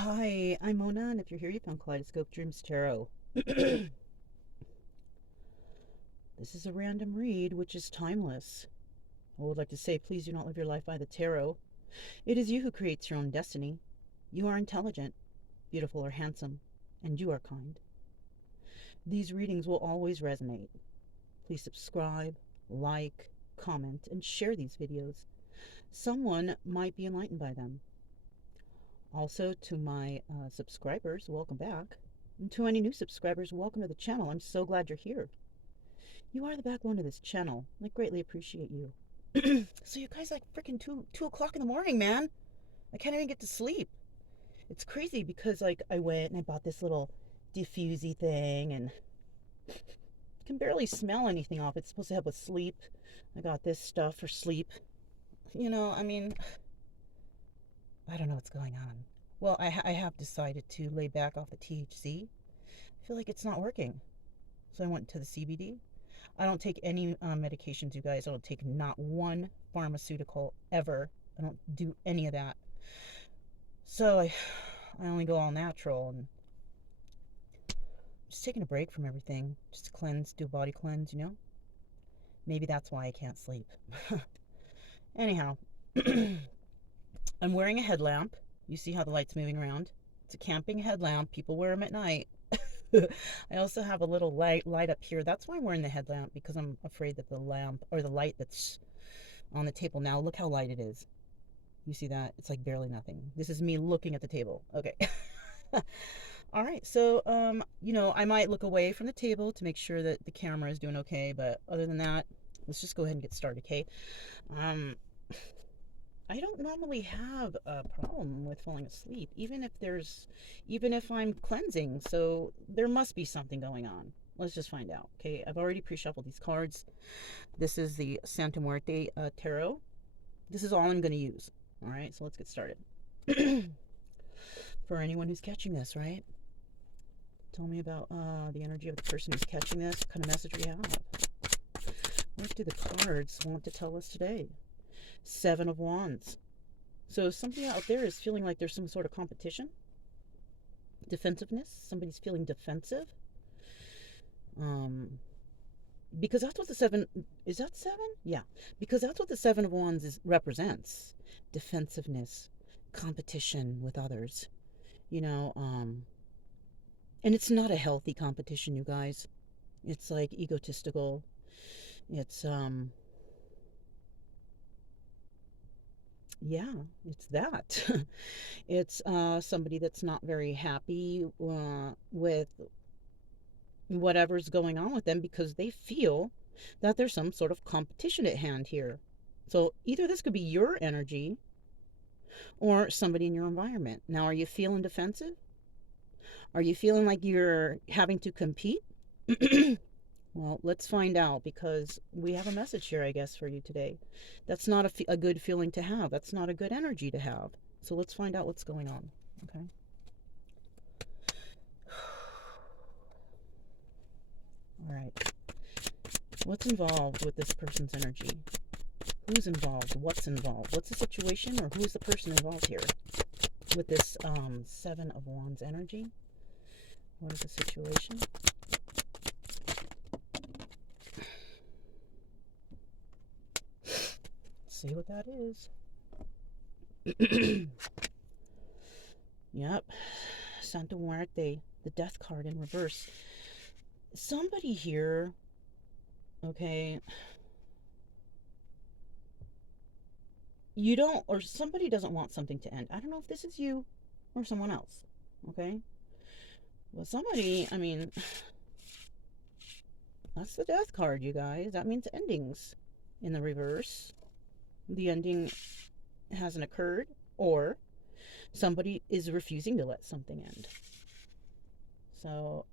Hi, I'm Mona, and if you're here, you found Kaleidoscope Dreams Tarot. This is a random read, which is timeless. I would like to say, please do not live your life by the tarot. It is you who creates your own destiny. You are intelligent, beautiful, or handsome, and you are kind. These readings will always resonate. Please subscribe, like, comment, and share these videos. Someone might be enlightened by them. Also, to my subscribers, welcome back. And to any new subscribers, welcome to the channel. I'm so glad you're here. You are the backbone of this channel. I greatly appreciate you. So you guys, like freaking two o'clock in the morning, man. I can't even get to sleep. It's crazy because like I went and I bought this little diffusey thing and can barely smell anything off. It's supposed to help with sleep. I got this stuff for sleep. I mean, I don't know what's going on. Well, I have decided to lay back off the THC. I feel like it's not working. So I went to the CBD. I don't take any medications, you guys. I don't take not one pharmaceutical ever. I don't do any of that. So I only go all natural and just taking a break from everything. Just to cleanse, do a body cleanse. Maybe that's why I can't sleep. Anyhow, I'm wearing a headlamp. You see how the light's moving around? It's a camping headlamp. People wear them at night. I also have a little light up here. That's why I'm wearing the headlamp, because I'm afraid that the lamp or the light that's on the table now, look how light it is. You see that? It's like barely nothing. This is me looking at the table. Okay. All right. So, I might look away from the table to make sure that the camera is doing okay. But other than that, let's just go ahead and get started, okay? Um, I don't normally have a problem with falling asleep, even if I'm cleansing. So there must be something going on. Let's just find out. Okay, I've already pre-shuffled these cards. This is the Santa Muerte Tarot. This is all I'm going to use. All right, so let's get started. For anyone who's catching this, right? Tell me about the energy of the person who's catching this. What kind of message we have? What do the cards want to tell us today? Seven of Wands. So somebody out there is feeling like there's some sort of competition, defensiveness. Somebody's feeling defensive. Because that's what the seven is. That seven? Yeah. Because that's what the Seven of Wands represents: defensiveness, competition with others. You know, and it's not a healthy competition, you guys. It's like egotistical. It's yeah, it's that. It's somebody that's not very happy with whatever's going on with them, because they feel that there's some sort of competition at hand here. So either this could be your energy or somebody in your environment. Now, are you feeling defensive? Are you feeling like you're having to compete? Well, let's find out, because we have a message here, I guess, for you today. That's not a good feeling to have. That's not a good energy to have. So let's find out what's going on. Okay. All right. What's involved with this person's energy? Who's involved? What's involved? What's the situation, or who's the person involved here with this Seven of Wands energy? What is the situation? See what that is. Yep. Santa Muerte, the death card in reverse. Somebody here, okay, you don't, or somebody doesn't want something to end. I don't know if this is you or someone else, okay? Well, somebody, I mean, that's the death card, you guys. That means endings in the reverse. The ending hasn't occurred, or somebody is refusing to let something end. So,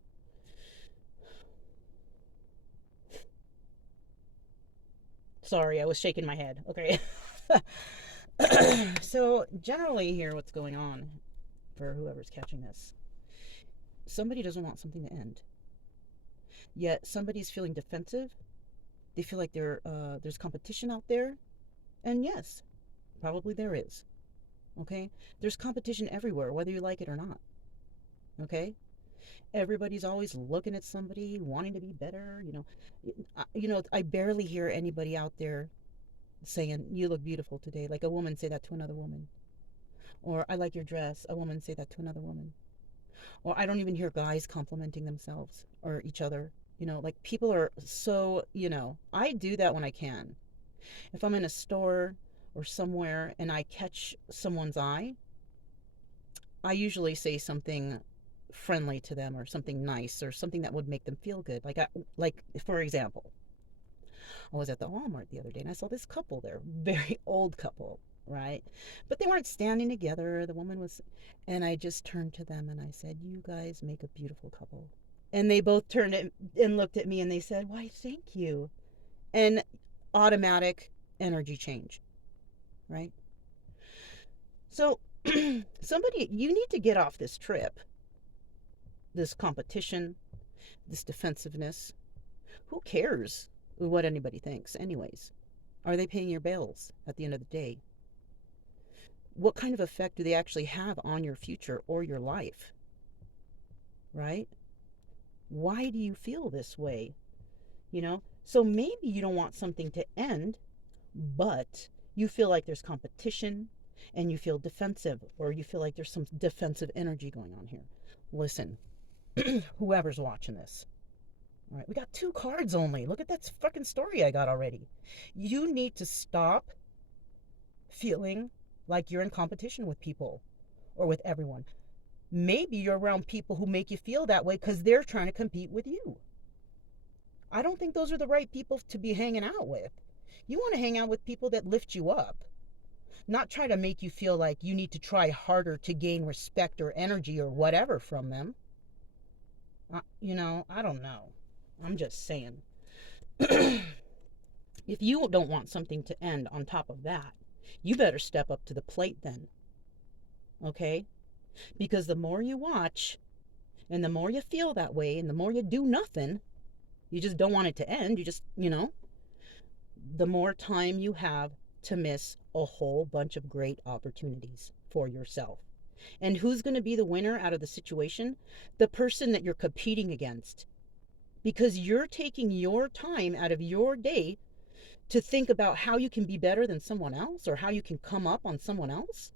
sorry, I was shaking my head. Okay. So, generally, here, what's going on for whoever's catching this? Somebody doesn't want something to end. Yet, somebody's feeling defensive. They feel like there's competition out there. And yes, probably there is. Okay? There's competition everywhere, whether you like it or not. Okay? Everybody's always looking at somebody, wanting to be better. I barely hear anybody out there saying, "You look beautiful today." Like a woman say that to another woman. Or, "I like your dress." A woman say that to another woman. Or I don't even hear guys complimenting themselves or each other. Like people are so, I do that when I can. If I'm in a store or somewhere and I catch someone's eye, I usually say something friendly to them or something nice or something that would make them feel good. Like for example, I was at the Walmart the other day and I saw this couple there, very old couple, right? But they weren't standing together. The woman was, and I just turned to them and I said, "You guys make a beautiful couple." And they both turned and looked at me and they said, "Why, thank you." And automatic energy change, right? So, you need to get off this trip, this competition, this defensiveness. Who cares what anybody thinks, anyways? Are they paying your bills at the end of the day? What kind of effect do they actually have on your future or your life? Right? Why do you feel this way? So maybe you don't want something to end, but you feel like there's competition and you feel defensive, or you feel like there's some defensive energy going on here. Listen, whoever's watching this, all right, we got 2 cards only. Look at that fucking story I got already. You need to stop feeling like you're in competition with people or with everyone. Maybe you're around people who make you feel that way because they're trying to compete with you. I don't think those are the right people to be hanging out with. You want to hang out with people that lift you up, not try to make you feel like you need to try harder to gain respect or energy or whatever from them. I don't know. I'm just saying. If you don't want something to end on top of that, you better step up to the plate then. Okay? Because the more you watch and the more you feel that way and the more you do nothing, you just don't want it to end. You just, the more time you have to miss a whole bunch of great opportunities for yourself. And who's going to be the winner out of the situation? The person that you're competing against. Because you're taking your time out of your day to think about how you can be better than someone else or how you can come up on someone else.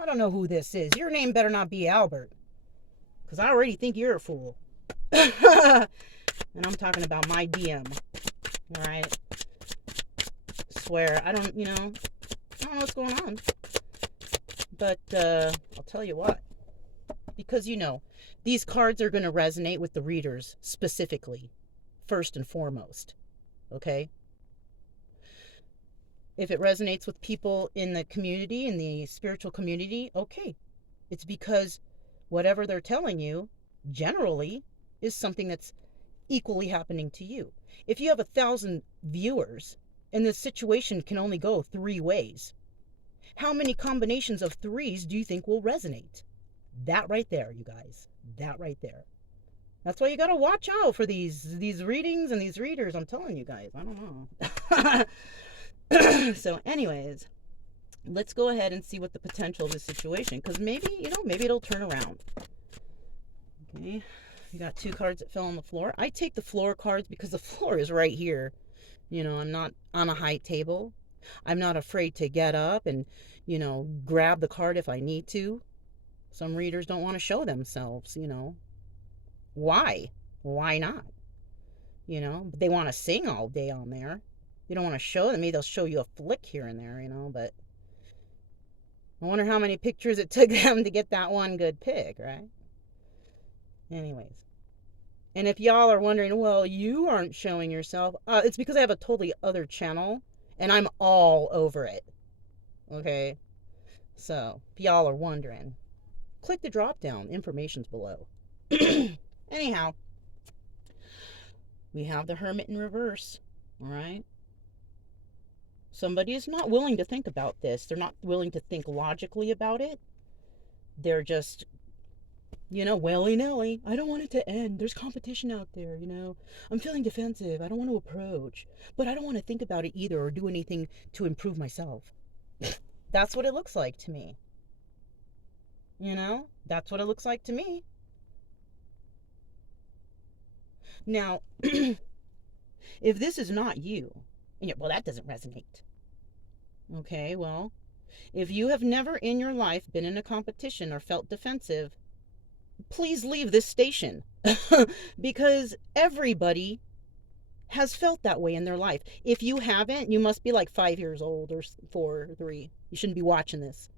I don't know who this is. Your name better not be Albert, because I already think you're a fool. And I'm talking about my DM. All right? Swear, I don't know what's going on. But I'll tell you what. Because, these cards are going to resonate with the readers specifically, first and foremost. Okay? If it resonates with people in the community, in the spiritual community, okay. It's because whatever they're telling you generally is something that's equally happening to you. If you have 1,000 viewers and the situation can only go 3 ways, how many combinations of 3s do you think will resonate? That right there, you guys. That right there. That's why you gotta watch out for these readings and these readers. I'm telling you guys. I don't know. So anyways, let's go ahead and see what the potential of the situation, because maybe it'll turn around. Okay, you got 2 cards that fell on the floor. I take the floor cards because the floor is right here. I'm not on a high table. I'm not afraid to get up and grab the card if I need to. Some readers don't want to show themselves. Why not? But they want to sing all day on there. You don't want to show them. Maybe they'll show you a flick here and there, but I wonder how many pictures it took them to get that one good pick, right? Anyways. And if y'all are wondering, well, you aren't showing yourself, it's because I have a totally other channel and I'm all over it. Okay? So, if y'all are wondering, click the drop down. Information's below. Anyhow, we have the Hermit in reverse. All right? Somebody is not willing to think about this. They're not willing to think logically about it. They're just willy-nilly. I don't want it to end. There's competition out there. I'm feeling defensive. I don't want to approach. But I don't want to think about it either or do anything to improve myself. That's what it looks like to me. That's what it looks like to me. Now, if this is not you, well, that doesn't resonate. Okay, well, if you have never in your life been in a competition or felt defensive, please leave this station because everybody has felt that way in their life. If you haven't, you must be like 5 years old or 4 or 3. You shouldn't be watching this,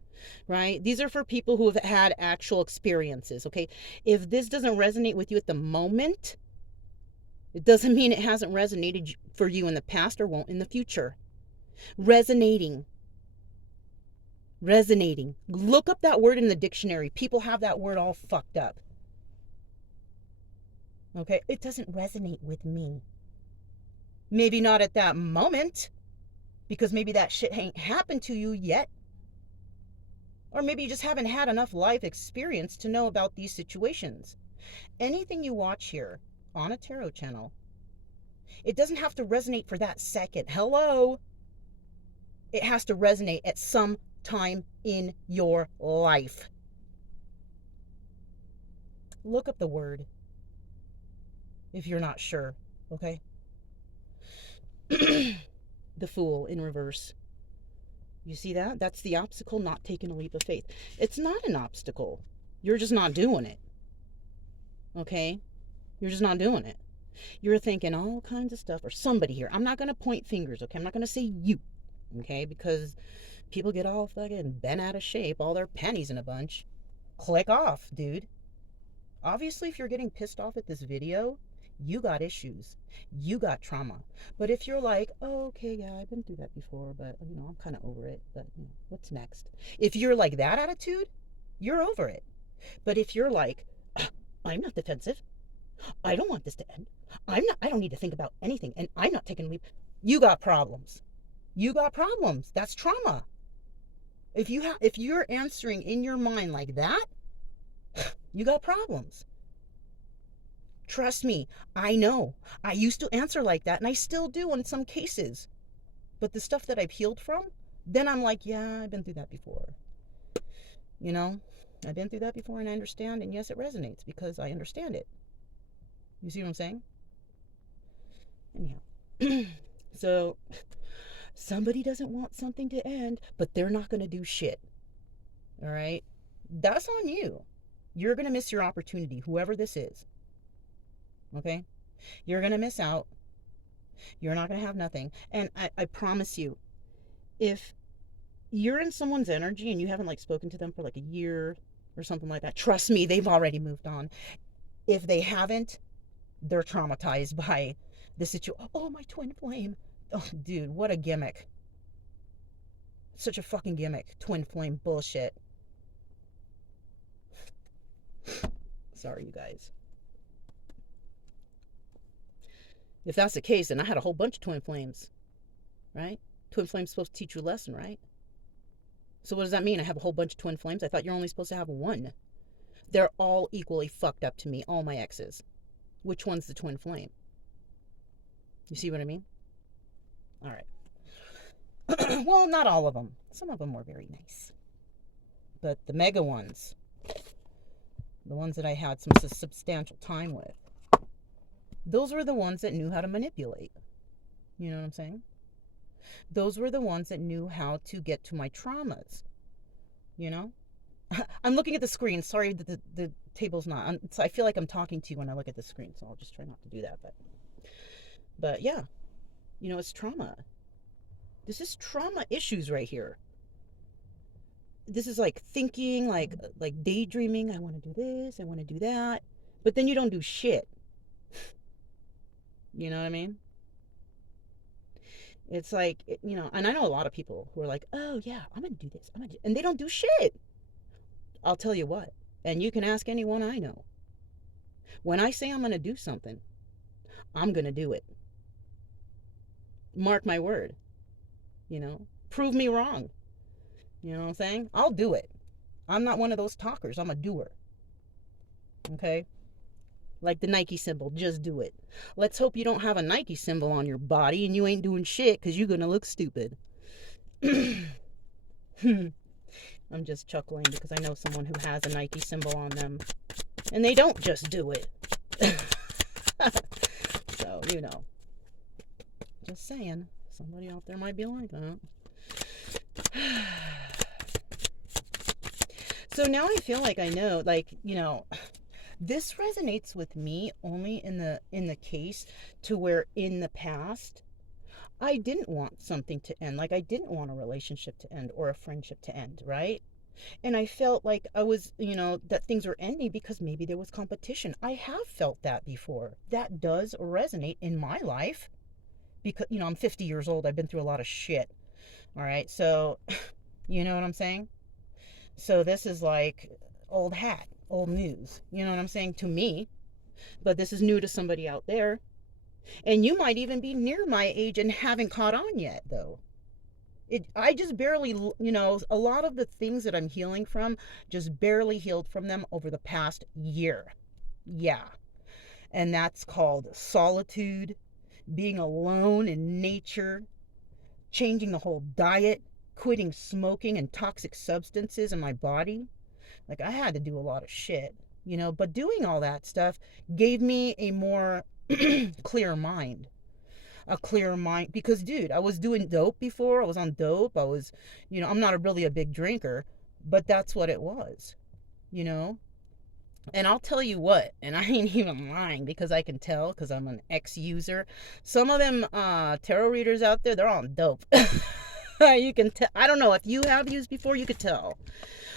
right? These are for people who have had actual experiences, okay? If this doesn't resonate with you at the moment, it doesn't mean it hasn't resonated for you in the past or won't in the future. Resonating. Look up that word in the dictionary. People have that word all fucked up. Okay? It doesn't resonate with me. Maybe not at that moment, because maybe that shit ain't happened to you yet. Or maybe you just haven't had enough life experience to know about these situations. Anything you watch here on a tarot channel, it doesn't have to resonate for that second. Hello? It has to resonate at some time in your life. Look up the word if you're not sure, okay? The Fool in reverse. You see that? That's the obstacle, not taking a leap of faith. It's not an obstacle. You're just not doing it. Okay? You're just not doing it. You're thinking all kinds of stuff, or somebody here. I'm not going to point fingers, okay? I'm not going to say you, okay? Because people get all fucking bent out of shape, all their pennies in a bunch. Click off, dude. Obviously, if you're getting pissed off at this video, you got issues. You got trauma. But if you're like, oh, okay, yeah, I've been through that before, but, I'm kind of over it. But, what's next? If you're like that attitude, you're over it. But if you're like, I'm not defensive. I don't want this to end. I don't need to think about anything. And I'm not taking a leap. You got problems. You got problems. That's trauma. If you're answering in your mind like that, you got problems. Trust me, I know. I used to answer like that, and I still do in some cases. But the stuff that I've healed from, then I'm like, yeah, I've been through that before. I've been through that before, and I understand, and yes, it resonates because I understand it. You see what I'm saying? Anyhow. So, somebody doesn't want something to end, but they're not going to do shit. All right? That's on you. You're going to miss your opportunity, whoever this is. Okay? You're going to miss out. You're not going to have nothing. And I promise you, if you're in someone's energy and you haven't spoken to them for a year or something like that, trust me, they've already moved on. If they haven't, they're traumatized by the situation. Oh, my twin flame. Oh, dude, what a gimmick. Such a fucking gimmick. Twin flame bullshit. Sorry, you guys. If that's the case, then I had a whole bunch of twin flames, right? Twin flame's supposed to teach you a lesson, right? So what does that mean? I have a whole bunch of twin flames? I thought you're only supposed to have one. They're all equally fucked up to me, all my exes. Which one's the twin flame? You see what I mean? All right. Well, not all of them. Some of them were very nice. But the mega ones, the ones that I had some substantial time with, those were the ones that knew how to manipulate. You know what I'm saying? Those were the ones that knew how to get to my traumas. I'm looking at the screen. Sorry that the table's not. I feel like I'm talking to you when I look at the screen, so I'll just try not to do that. But yeah, it's trauma. This is trauma issues right here. This is thinking, like daydreaming. I want to do this. I want to do that. But then you don't do shit. You know what I mean? It's and I know a lot of people who are like, oh yeah, I'm going to do this. And they don't do shit. I'll tell you what. And you can ask anyone I know. When I say I'm going to do something, I'm going to do it. Mark my word. Prove me wrong. You know what I'm saying? I'll do it. I'm not one of those talkers. I'm a doer. Okay? Like the Nike symbol, just do it. Let's hope you don't have a Nike symbol on your body and you ain't doing shit because you're going to look stupid. I'm just chuckling because I know someone who has a Nike symbol on them and they don't just do it. So, just saying, somebody out there might be like that. So now I feel like I know, this resonates with me only in the case to where in the past I didn't want something to end. Like I didn't want a relationship to end or a friendship to end, right? And I felt like I was, that things were ending because maybe there was competition. I have felt that before. That does resonate in my life because, I'm 50 years old. I've been through a lot of shit. All right. So, you know what I'm saying? So this is like old hat, old news. You know what I'm saying to me? But this is new to somebody out there. And you might even be near my age and haven't caught on yet, though. I just barely, a lot of the things that I'm healing from, just barely healed from them over the past year. Yeah. And that's called solitude, being alone in nature, changing the whole diet, quitting smoking and toxic substances in my body. Like I had to do a lot of shit, but doing all that stuff gave me a more clear mind. A clear mind because dude, I was doing dope before. I was on dope. I was, I'm not really a big drinker, but that's what it was, you know? And I'll tell you what, and I ain't even lying because I can tell because I'm an ex-user. Some of them tarot readers out there, they're on dope. You can tell. I don't know if you have used before, you could tell.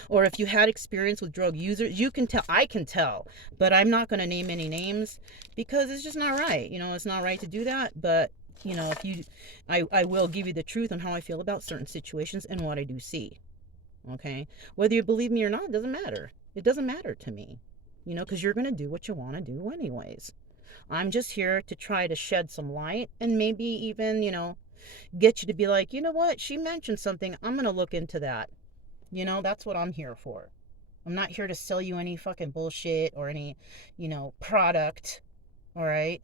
Or if you had experience with drug users, you can tell. I can tell. But I'm not going to name any names because it's just not right. It's not right to do that. But, if you, I will give you the truth on how I feel about certain situations and what I do see. Okay? Whether you believe me or not, it doesn't matter. It doesn't matter to me. Because you're going to do what you want to do anyways. I'm just here to try to shed some light and maybe even, get you to be like, you know what? She mentioned something. I'm going to look into that. That's what I'm here for. I'm not here to sell you any fucking bullshit or any, product. All right?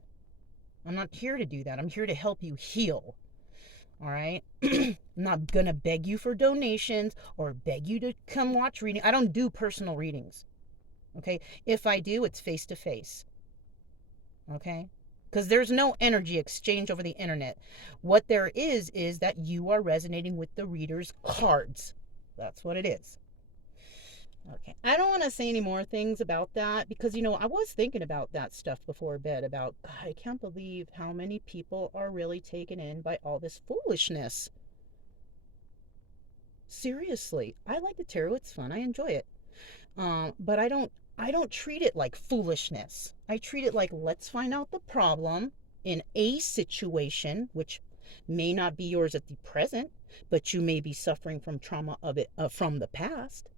I'm not here to do that. I'm here to help you heal. All right? I'm not going to beg you for donations or beg you to come watch reading. I don't do personal readings. Okay? If I do, it's face to face. Okay? Because there's no energy exchange over the internet. What there is that you are resonating with the reader's cards. That's what it is. Okay. I don't want to say any more things about that because, I was thinking about that stuff before bed about, God, I can't believe how many people are really taken in by all this foolishness. Seriously. I like the tarot. It's fun. I enjoy it. But I don't treat it like foolishness. I treat it like, let's find out the problem in a situation, which may not be yours at the present, but you may be suffering from trauma of it from the past.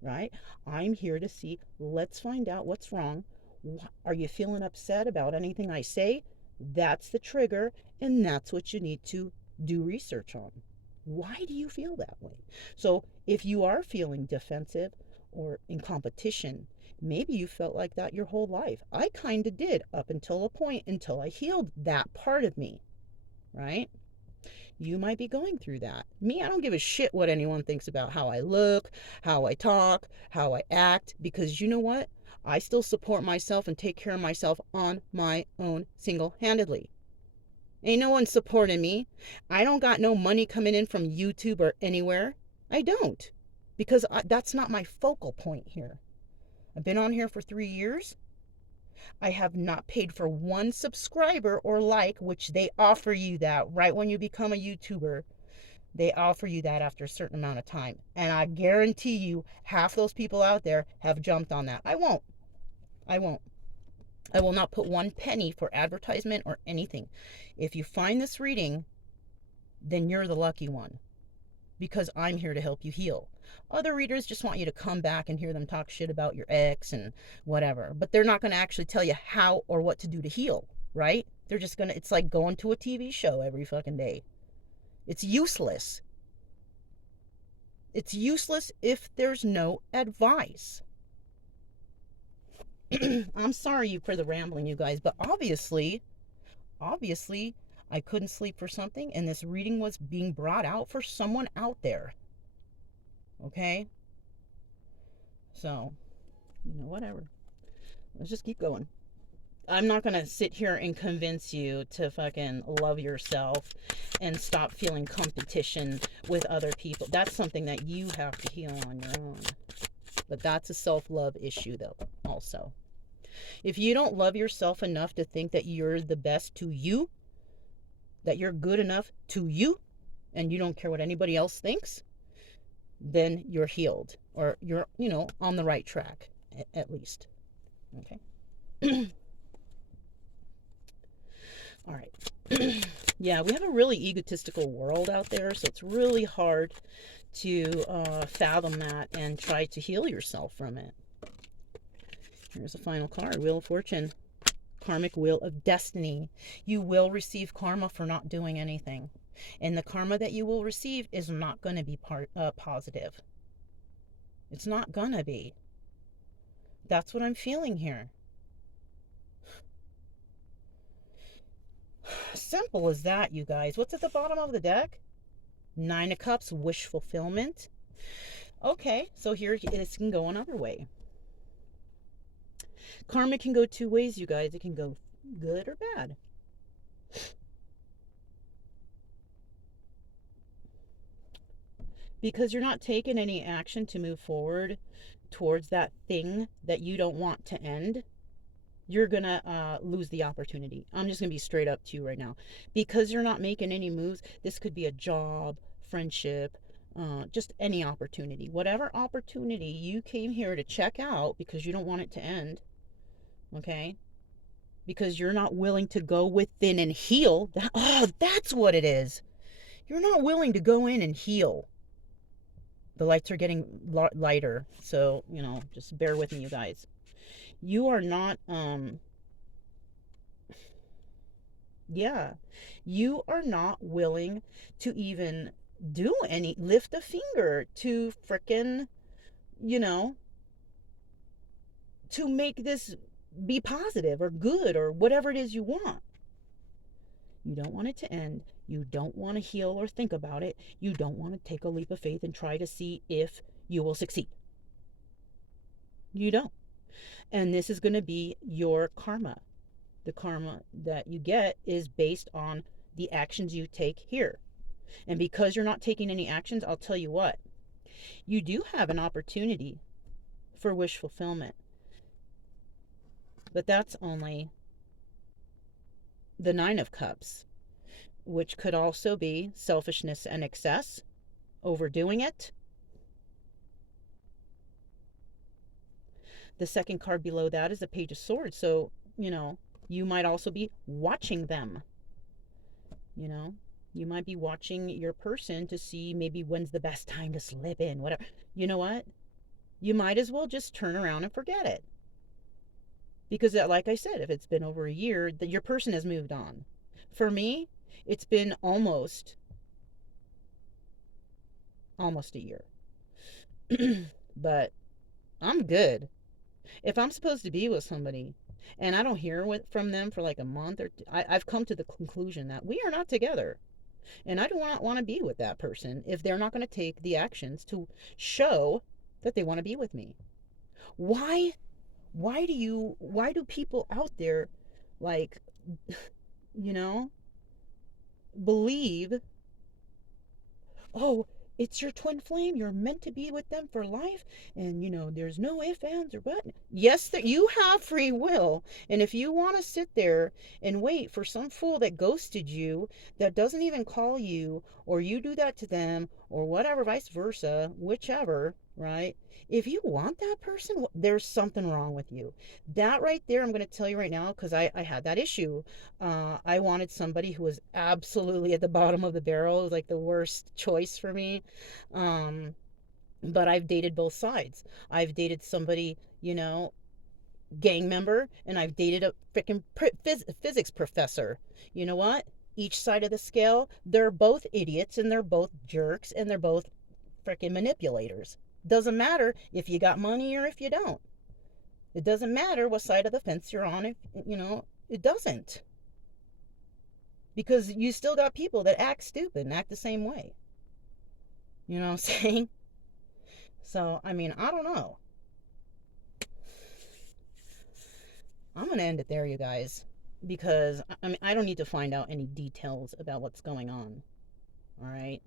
Right? I'm here to see, let's find out what's wrong. Are you feeling upset about anything I say? That's the trigger, and that's what you need to do research on. Why do you feel that way? So, if you are feeling defensive or in competition, maybe you felt like that your whole life. I kind of did up until a point until I healed that part of me, right? You might be going through that. Me, I don't give a shit what anyone thinks about how I look, how I talk, how I act, because you know what? I still support myself and take care of myself on my own single-handedly. Ain't no one supporting me. I don't got no money coming in from YouTube or anywhere. I don't. Because that's not my focal point here. I've been on here for 3 years. I have not paid for one subscriber or like, which they offer you that right when you become a YouTuber. They offer you that after a certain amount of time. And I guarantee you, half those people out there have jumped on that. I won't. I won't. I will not put one penny for advertisement or anything. If you find this reading, then you're the lucky one. Because I'm here to help you heal. Other readers just want you to come back and hear them talk shit about your ex and whatever. But they're not going to actually tell you how or what to do to heal, right? They're just going to, it's like going to a TV show every fucking day. It's useless. It's useless if there's no advice. I'm sorry for the rambling, you guys, but obviously, I couldn't sleep for something, and this reading was being brought out for someone out there. Okay? So, whatever. Let's just keep going. I'm not going to sit here and convince you to fucking love yourself and stop feeling competition with other people. That's something that you have to heal on your own. But that's a self-love issue, though, also. If you don't love yourself enough to think that you're the best to you, that you're good enough to you, and you don't care what anybody else thinks, then you're healed, or you're, on the right track, at least. Okay? All right. Yeah, we have a really egotistical world out there, so it's really hard to fathom that and try to heal yourself from it. Here's a final card, Wheel of Fortune. Karmic Wheel of Destiny. You will receive karma for not doing anything. And the karma that you will receive is not going to be positive. It's not going to be. That's what I'm feeling here. Simple as that, you guys. What's at the bottom of the deck? Nine of Cups, wish fulfillment. Okay, so here this can go another way. Karma can go two ways, you guys. It can go good or bad. Because you're not taking any action to move forward towards that thing that you don't want to end, you're going to lose the opportunity. I'm just going to be straight up to you right now. Because you're not making any moves, this could be a job, friendship, just any opportunity. Whatever opportunity you came here to check out because you don't want it to end, okay? Because you're not willing to go within and heal. That's what it is. You're not willing to go in and heal. The lights are getting lighter, so, just bear with me, you guys. You are not, you are not willing to even lift a finger to frickin', to make this be positive or good or whatever it is you want. You don't want it to end. You don't want to heal or think about it. You don't want to take a leap of faith and try to see if you will succeed. You don't. And this is going to be your karma. The karma that you get is based on the actions you take here. And because you're not taking any actions, I'll tell you what. You do have an opportunity for wish fulfillment. But that's only the Nine of Cups, which could also be selfishness and excess, overdoing it. The second card below that is the Page of Swords. So, you might also be watching them. You might be watching your person to see maybe when's the best time to slip in, whatever. You know what? You might as well just turn around and forget it. Because, like I said, if it's been over a year, your person has moved on. For me, it's been almost a year. But I'm good. If I'm supposed to be with somebody and I don't hear from them for like a month or two, I've come to the conclusion that we are not together. And I do not want to be with that person if they're not going to take the actions to show that they want to be with me. Why do people out there, like, believe, oh, it's your twin flame, you're meant to be with them for life, and there's no ifs, ands, or buts. Yes, that you have free will, and if you want to sit there and wait for some fool that ghosted you, that doesn't even call you, or you do that to them, or whatever, vice versa, whichever, right? If you want that person, there's something wrong with you. That right there, I'm going to tell you right now, because I had that issue. I wanted somebody who was absolutely at the bottom of the barrel. It was like the worst choice for me. But I've dated both sides. I've dated somebody, gang member, and I've dated a freaking physics professor. You know what? Each side of the scale, they're both idiots, and they're both jerks, and they're both freaking manipulators. Doesn't matter if you got money or if you don't. It doesn't matter what side of the fence you're on, if it doesn't. Because you still got people that act stupid and act the same way. You know what I'm saying? So, I mean, I don't know. I'm going to end it there, you guys. Because, I mean, I don't need to find out any details about what's going on. All right?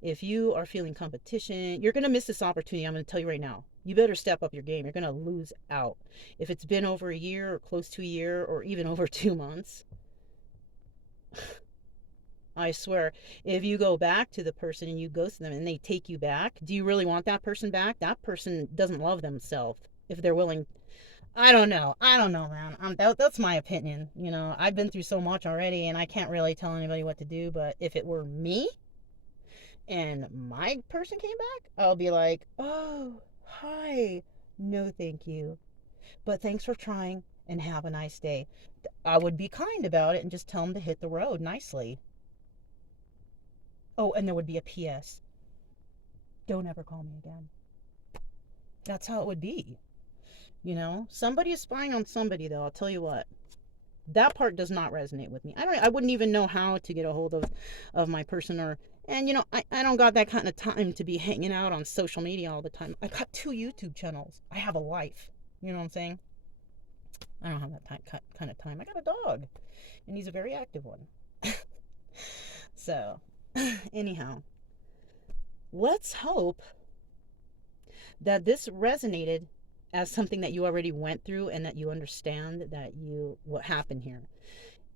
If you are feeling competition, you're going to miss this opportunity. I'm going to tell you right now. You better step up your game. You're going to lose out. If it's been over a year or close to a year or even over 2 months, I swear, if you go back to the person and you ghost them and they take you back, do you really want that person back? That person doesn't love themselves if they're willing. I don't know. I don't know, man. That's my opinion. I've been through so much already and I can't really tell anybody what to do. But if it were me and my person came back, I'll be like, oh, hi. No, thank you. But thanks for trying and have a nice day. I would be kind about it and just tell them to hit the road nicely. Oh, and there would be a PS. Don't ever call me again. That's how it would be. Somebody is spying on somebody, though. I'll tell you what. That part does not resonate with me. I wouldn't even know how to get a hold of my person, and I don't got that kind of time to be hanging out on social media all the time. I got 2 YouTube channels. I have a life. You know what I'm saying? I don't have that kind of time. I got a dog, and he's a very active one. So, anyhow, let's hope that this resonated as something that you already went through and that you understand what happened here.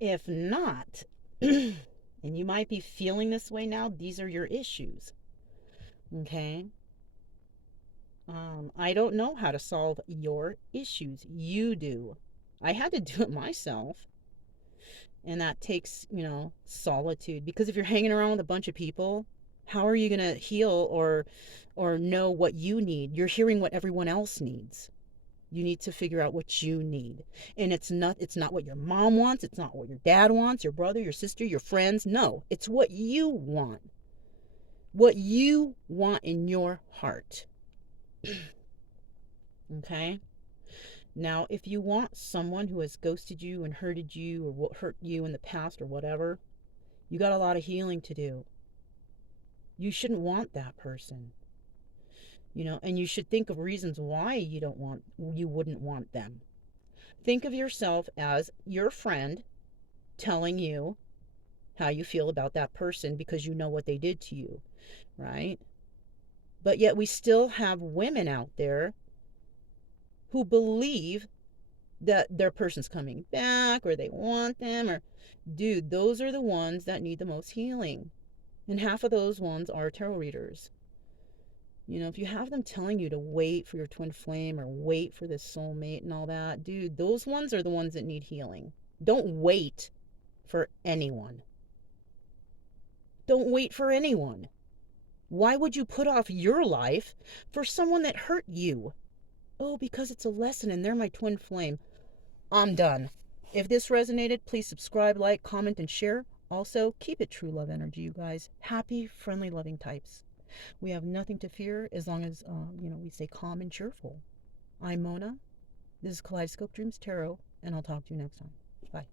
If not, and you might be feeling this way now, these are your issues. Okay? I don't know how to solve your issues. You do. I had to do it myself. And that takes, solitude. Because if you're hanging around with a bunch of people, how are you going to heal or know what you need? You're hearing what everyone else needs. You need to figure out what you need. And it's not what your mom wants, it's not what your dad wants, your brother, your sister, your friends. No, it's what you want. What you want in your heart. Okay? Now, if you want someone who has ghosted you and hurted you or hurt you in the past or whatever, you got a lot of healing to do. You shouldn't want that person. And you should think of reasons why you wouldn't want them. Think of yourself as your friend telling you how you feel about that person because you know what they did to you, right? But yet we still have women out there who believe that their person's coming back or they want them, or dude, those are the ones that need the most healing. And half of those ones are tarot readers. If you have them telling you to wait for your twin flame or wait for this soulmate and all that, dude, those ones are the ones that need healing. Don't wait for anyone. Don't wait for anyone. Why would you put off your life for someone that hurt you? Oh, because it's a lesson and they're my twin flame. I'm done. If this resonated, please subscribe, like, comment, and share. Also, keep it true love energy, you guys. Happy, friendly, loving types. We have nothing to fear as long as, we stay calm and cheerful. I'm Mona. This is Kaleidoscope Dreams Tarot, and I'll talk to you next time. Bye.